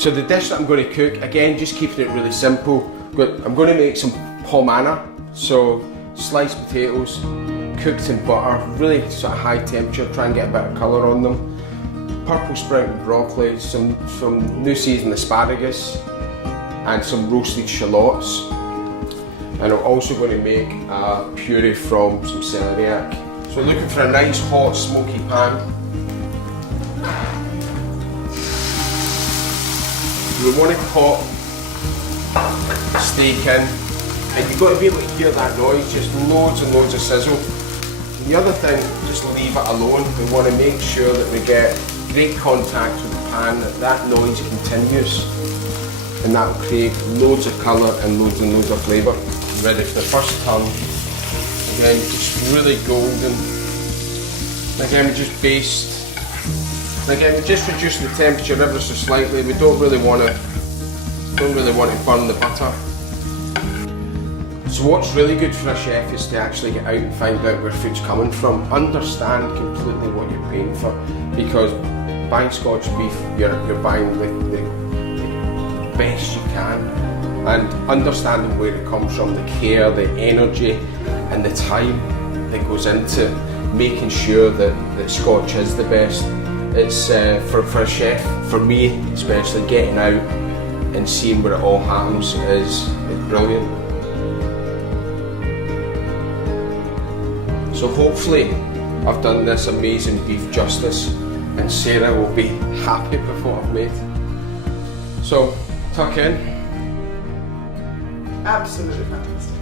So the dish that I'm going to cook, again, just keeping it really simple. I'm going to make some pomana, so sliced potatoes, cooked in butter, really sort of high temperature, try and get a bit of colour on them. Purple sprouted broccoli, some new seasoned asparagus, and some roasted shallots. And I'm also going to make a puree from some celeriac. So looking for a nice hot smoky pan. We want to pop steak in, and you've got to be able to hear that noise, just loads and loads of sizzle. And the other thing, just leave it alone. We want to make sure that we get great contact with the pan, that noise continues, and that will create loads of colour and loads of flavour. Ready for the first turn. Again, just really golden. Again, we just baste. Again, we're just reducing the temperature ever so slightly. We don't really want to burn the butter. So what's really good for a chef is to actually get out and find out where food's coming from. Understand completely what you're paying for, because buying Scotch beef, you're buying the best you can, and understanding where it comes from, the care, the energy, and the time that goes into making sure that Scotch is the best. It's for a chef, for me especially, getting out and seeing where it all happens is brilliant. So hopefully I've done this amazing beef justice, and Sarah will be happy with what I've made. So tuck in. Absolutely fantastic.